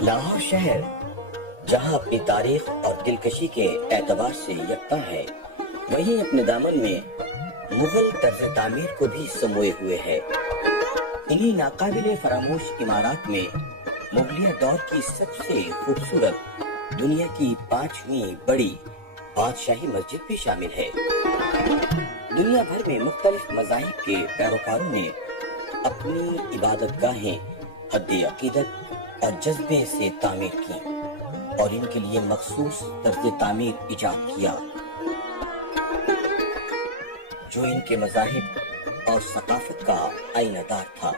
لاہور شہر جہاں اپنی تاریخ اور دلکشی کے اعتبار سے یکتا ہے، وہیں اپنے دامن میں مغل طرز تعمیر کو بھی سموئے ہوئے ہے۔ انہی ناقابل فراموش عمارات میں مغلیہ دور کی سب سے خوبصورت دنیا کی 5ویں بڑی بادشاہی مسجد بھی شامل ہے۔ دنیا بھر میں مختلف مذاہب کے پیروکاروں نے اپنی عبادت گاہیں حد عقیدت اور جذبے سے تعمیر کی اور ان کے لیے مخصوص طرز تعمیر ایجاد کیا جو ان کے مذاہب اور ثقافت کا آئینہ دار تھا،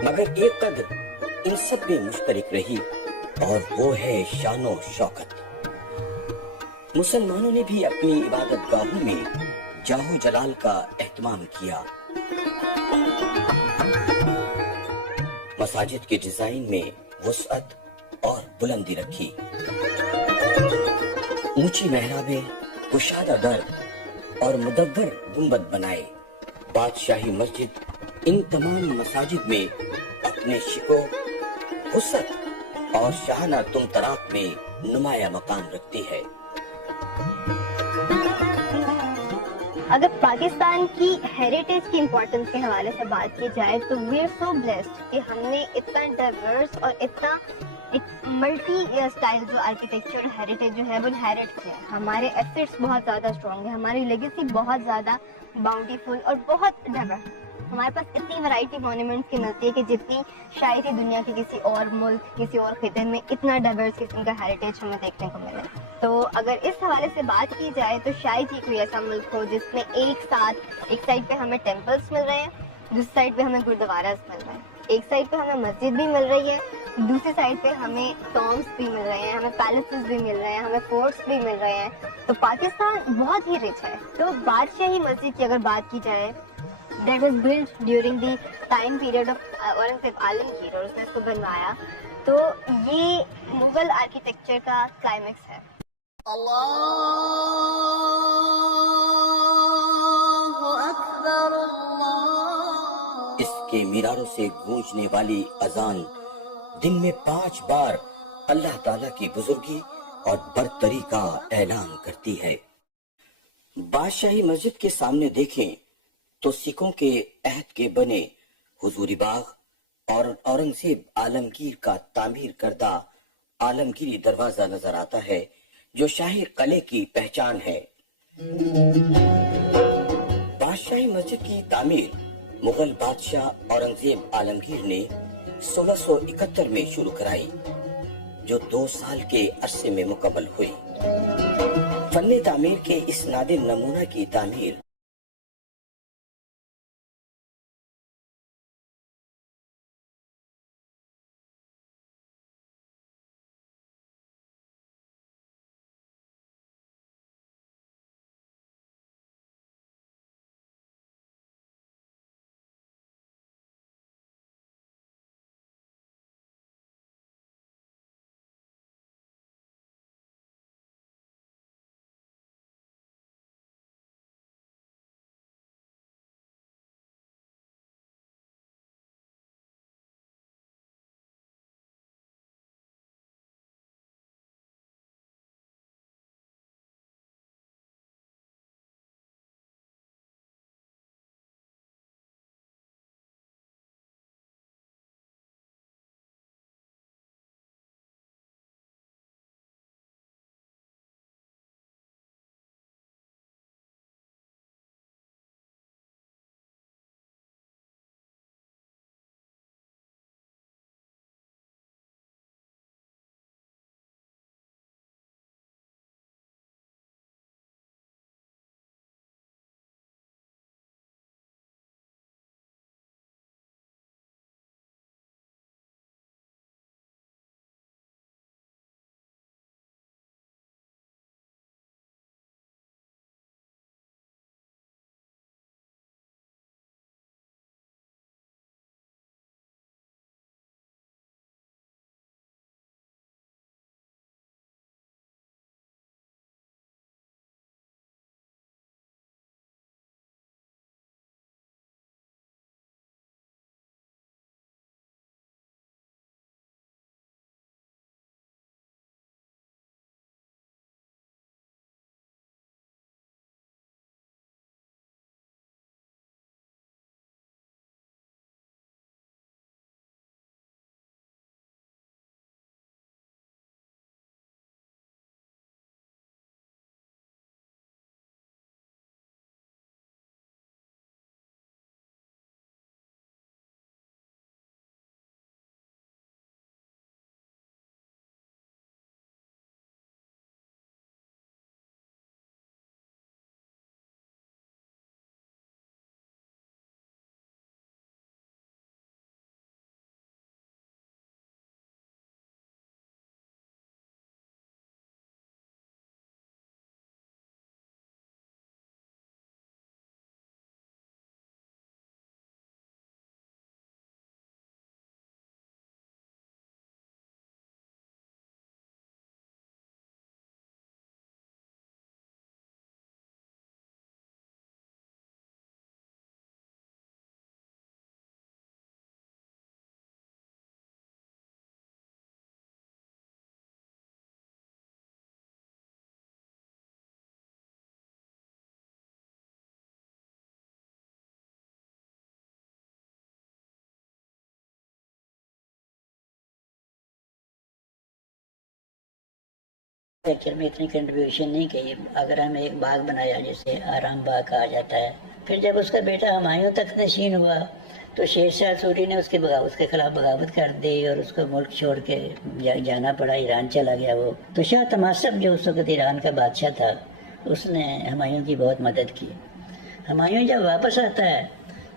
مگر ایک قدر ان سب میں مشترک رہی اور وہ ہے شان و شوکت۔ مسلمانوں نے بھی اپنی عبادت گاہوں میں جاہ و جلال کا اہتمام کیا۔ مساجد کے ڈیزائن میں وسعت اور بلندی رکھی، اونچی محرابیں، کشادہ در اور مدور گنبد بنائے۔ بادشاہی مسجد ان تمام مساجد میں اپنے شکو، وسعت اور شاہانہ طمطراق میں نمایاں مقام رکھتی ہے۔ اگر پاکستان کی ہیریٹیج کی امپورٹنس کے حوالے سے بات کی جائے تو وی آر سو بلیسڈ کہ ہم نے اتنا ڈائیورس اور اتنا ملٹی اسٹائل جو آرکیٹیکچر ہیریٹیج جو ہے وہ انہیریٹ کیا ہے۔ ہمارے ایسٹس بہت زیادہ اسٹرانگ ہے، ہماری لیگیسی بہت زیادہ باؤنڈیفل اور بہت ڈائیورس۔ ہمارے پاس اتنی ورائٹی مونومنٹس کی ملتی ہے کہ جتنی شاید ہی دنیا کے کسی اور ملک، کسی اور خطے میں اتنا ڈائیورس قسم کا ہیریٹیج ہمیں دیکھنے کو ملے۔ تو اگر اس حوالے سے بات کی جائے تو شاید ہی کوئی ایسا ملک ہو جس میں ایک سائڈ پہ ہمیں ٹیمپلز مل رہے ہیں، دوسری سائڈ پہ ہمیں گردواراز مل رہے ہیں، ایک سائڈ پہ ہمیں مسجد بھی مل رہی ہے، دوسری سائڈ پہ ہمیں ٹامبس بھی مل رہے ہیں، ہمیں پیلسز بھی مل رہے ہیں، ہمیں فورٹس بھی مل رہے ہیں۔ تو پاکستان بہت ہی رچ ہے۔ تو بادشاہی مسجد کی اگر بات کی جائے، that was built during the time period of Aurangzeb Alamgir, اور اس نے اس کو بنوایا۔ تو یہ مغل آرکیٹیکچر کا کلائمیکس ہے۔ اللہ اکبر اللہ۔ اس کے میناروں سے گونجنے والی اذان دن میں 5 بار اللہ تعالیٰ کی بزرگی اور برتری کا اعلان کرتی ہے۔ بادشاہی مسجد کے سامنے دیکھیں تو سکھوں کے عہد کے بنے حضوری باغ اور اورنگزیب عالمگیر کا تعمیر کردہ عالمگیری دروازہ نظر آتا ہے جو شاہی قلعے کی پہچان ہے۔ بادشاہی مسجد کی تعمیر مغل بادشاہ اورنگزیب عالمگیر نے 1671 میں شروع کرائی، جو 2 سال کے عرصے میں مکمل ہوئی۔ فن تعمیر کے اس نادر نمونہ کی تعمیر ایکچوئل میں اتنی کنٹریبیوشن نہیں کی. اگر ہم ایک باغ بنایا جسے آرام باغ کہا جاتا ہے، پھر جب اس کا بیٹا ہمایوں تک نشین ہوا تو شیر شاہ سوری نے اس کے خلاف بغاوت کر دی اور اس کو ملک چھوڑ کے جانا پڑا، ایران چلا گیا وہ. تو شاہ تماسپ جو اس وقت ایران کا بادشاہ تھا اس نے ہمایوں کی بہت مدد کی. ہمایوں جب واپس آتا ہے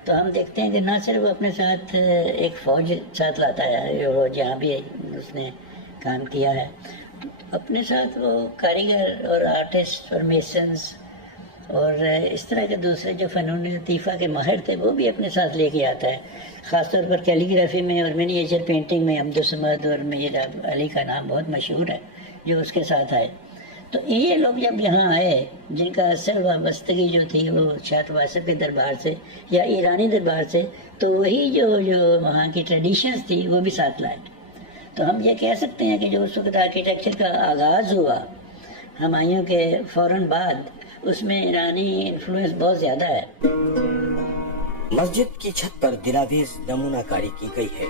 تو ہم دیکھتے ہیں کہ نہ صرف وہ اپنے ساتھ ایک فوج ساتھ لاتا ہے، وہ جہاں بھی اس نے کام کیا ہے، اپنے ساتھ وہ کاریگر اور آرٹسٹ اور میسنز اور اس طرح کے دوسرے جو فنون لطیفہ کے ماہر تھے وہ بھی اپنے ساتھ لے کے آتا ہے. خاص طور پر کیلیگرافی میں اور منیچر پینٹنگ میں عبدالصمد اور میر علی کا نام بہت مشہور ہے جو اس کے ساتھ آئے. تو یہ لوگ جب یہاں آئے جن کا اصل وابستگی جو تھی وہ شاہ تماسپ کے دربار سے یا ایرانی دربار سے، تو وہی جو وہاں کی ٹریڈیشنز تھی وہ بھی ساتھ لائے. تو ہم یہ کہہ سکتے ہیں کہ جو اس وقت آرکیٹیکچر کا آغاز ہوا ہمایوں کے فوراً بعد، اس میں ایرانی انفلوئنس بہت زیادہ ہے. مسجد کی چھت پر دلاویز نمونہ کاری کی گئی ہے.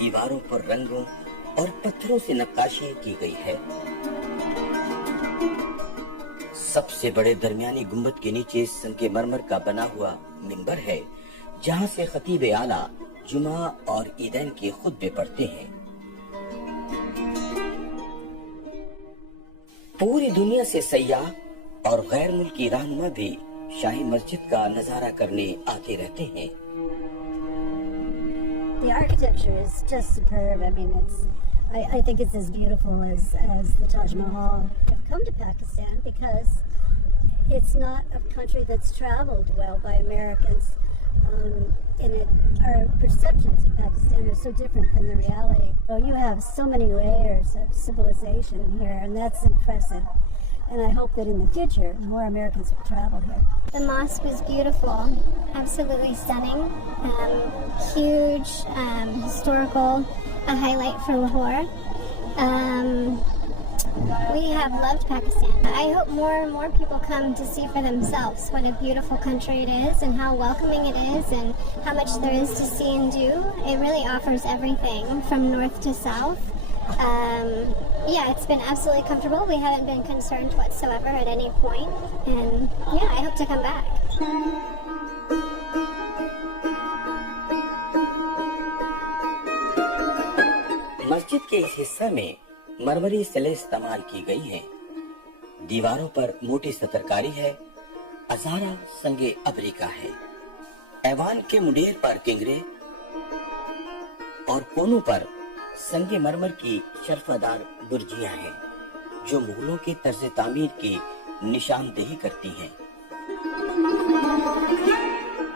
دیواروں پر رنگوں اور پتھروں سے نقاشی کی گئی ہے. سب سے بڑے درمیانی گنبد کے نیچے سنگ مرمر کا بنا ہوا منبر ہے جہاں سے خطیب اعلیٰ جمعہ اور عیدین کے خطبے پڑھتے ہیں. پوری دنیا سے سیاح اور غیر ملکی رہنما بھی شاہی مسجد کا نظارہ کرنے آتے رہتے ہیں. The architecture is just superb. I mean, I think it's as beautiful as the Taj Mahal. I've come to Pakistan because it's not a country that's traveled well by Americans. Our perceptions of Pakistan are so different than the reality. So you have so many layers of civilization here, and that's impressive. And I hope that in the future, more Americans will travel here. The mosque was beautiful, absolutely stunning, huge, historical, a highlight for Lahore. We have loved Pakistan. I hope more and more people come to see for themselves what a beautiful country it is and how welcoming it is and how much there is to see and do. It really offers everything from north to south. Yeah, it's been absolutely comfortable. We haven't been concerned whatsoever at any point. And yeah, I hope to come back. مسجد کے اس حصہ میں مرمری سلے استعمال کی گئی ہیں. دیواروں پر موٹی سترکاری ہے. ازارہ سنگ ابری کا ہے. ایوان کے منڈیر پر کنگرے اور کونوں پر سنگ مرمر کی شرفہ دار برجیاں ہیں جو مغلوں کے طرز تعمیر کی نشاندہی کرتی ہیں.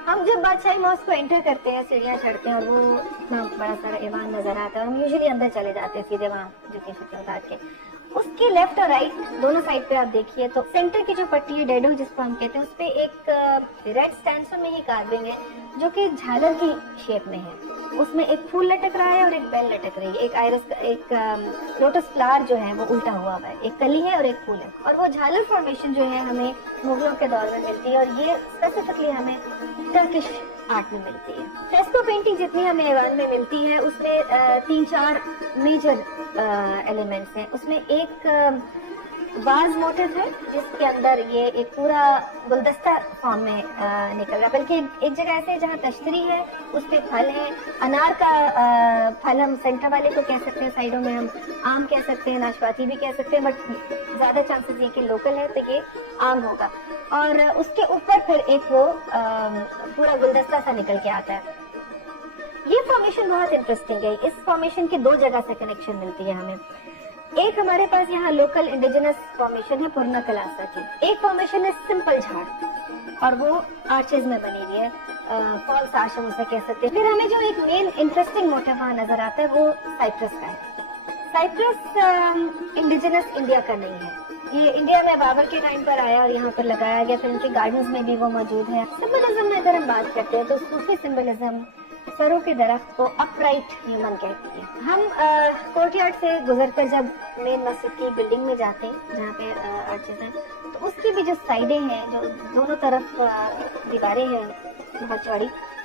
ہم جب بادشاہی ماسک کو انٹر کرتے ہیں سیڑھیاں چڑھتے ہیں اور وہ اتنا بڑا سارا ایوان نظر آتا ہے. ہم یوزلی اندر چلے جاتے ہیں سیدھے وہاں جوتی شکل اتار کے. اس کے لیفٹ اور رائٹ دونوں سائڈ پہ آپ دیکھیے تو سینٹر کی جو پٹی ہے ڈیڈو جس کو ہم کہتے ہیں اس پہ ایک ریڈ سٹینسو میں ہی کارونگ ہے جو کہ جھالر کی شیپ میں ہے. اس میں ایک پھول لٹک رہا ہے اور ایک بیل لٹک رہی ہے. ایک آئرس ایک لوٹس فلاور جو ہے وہ الٹا ہوا ہوا ہے. ایک کلی ہے اور ایک پھول ہے. اور وہ جھالر فارمیشن جو ہے ہمیں مغلوں کے دور میں ملتی ہے اور یہ اسپیسیفکلی ہمیں ٹرکش آرٹ میں ملتی ہے. فریسکو پینٹنگ جتنی ہمیں ایوان میں ملتی ہے اس میں 3-4 میجر ایلیمنٹس ہیں. اس میں ایک واز موٹو ہے جس کے اندر یہ ایک پورا گلدستہ فارم میں نکل رہا ہے. بلکہ ایک جگہ ایسے ہے جہاں تشتری ہے اس پہ پھل ہے. انار کا پھل ہم سینٹر والے کو کہہ سکتے ہیں, سائڈوں میں ہم آم کہہ سکتے ہیں, ناشپاتی بھی کہہ سکتے ہیں, بٹ زیادہ چانسز یہ کہ لوکل ہے تو یہ آم ہوگا. اور اس کے اوپر پھر ایک وہ پورا گلدستہ سا نکل کے آتا ہے. یہ فارمیشن بہت انٹرسٹنگ ہے. اس فارمیشن کی 2 جگہ سے کنیکشن ملتی ہے ہمیں. ایک ہمارے پاس یہاں لوکل انڈیجنس فارمیشن ہے پورنا کلاسا کی. ایک فارمیشن ہے سمپل جھاڑ اور وہ آرچز میں بنی ہوئی ہے, فالس آرچ ہم اسے کہہ سکتے ہیں. پھر ہمیں جو ایک مین انٹرسٹنگ موٹو وہاں نظر آتا ہے وہ سائپرس کا ہے. سائپرس انڈیجنس انڈیا کا نہیں ہے. یہ انڈیا میں بابر کے ٹائم پر آیا اور یہاں پر لگایا گیا. پھر ان کے گارڈنز میں بھی وہ موجود ہے. سمبلزم میں اگر ہم بات کرتے ہیں تو صوفی سمبلزم سروں کے درخت کو اپ رائٹ ہیومن کہتی ہے. ہم کورٹ یارڈ سے گزر کر جب مین مسجد کی بلڈنگ میں جاتے ہیں جہاں پہ آرچز ہیں تو اس کی بھی جو سائڈیں ہیں جو دونوں طرف دیواریں ہیں بہت چوڑی,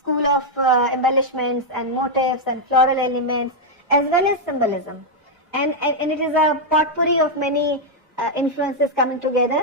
school of embellishments and motifs and floral elements as well as symbolism, and it is a potpourri of many influences coming together,